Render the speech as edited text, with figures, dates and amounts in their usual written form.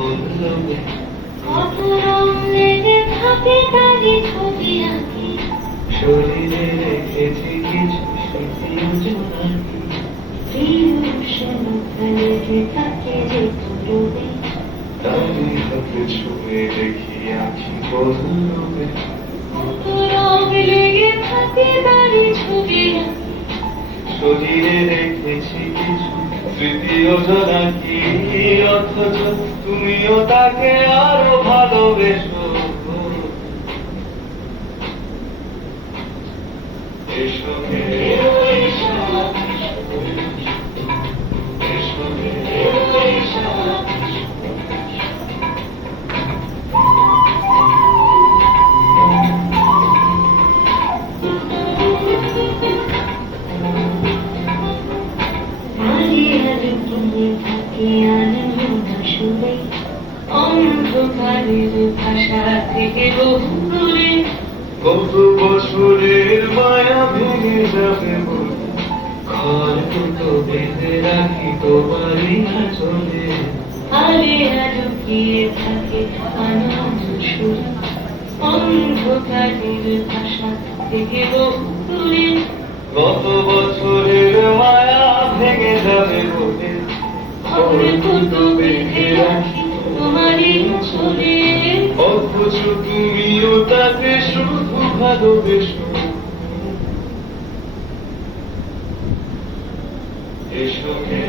বলবে কত রং লেগে থাকে তারই ছবি আঁকি, শরীরে রেখেছি কিছু স্মৃতি জোনাকি। লেগে থাকে যে পূরবে, তারই হাতে ছুঁয়ে দেখি আঁখি বলবে কত রং লেগে থাকে তারই ছবি আঁকি, শরীরে রেখেছি কিছু স্মৃতি জোনাকি। অথচ তুমিও তাকে আরো ভালোবেসো। এসো হে এসো, এসো হে এসো, হারিয়ে লুকিয়ে থাকে আনন্দ সুরে, অন্ধকারের ভাষা থেকে বহু দূরে, কত বছরের মায়া ভেঙে যাবে বলে ঘর দুটো বেঁধে রাখি তোমারই আঁচলে। হারিয়ে লুকিয়ে থাকে আনন্দ সুরে, অন্ধকারের ভাষা থেকে বহু দূরে, কত বছরের মায়া ভেঙে যাবে বলে ঘর দুটো বেঁধে রাখি তোমারই চলে। অথচ তুমিও তাকে শুধু ভালোবেসো। এসো হে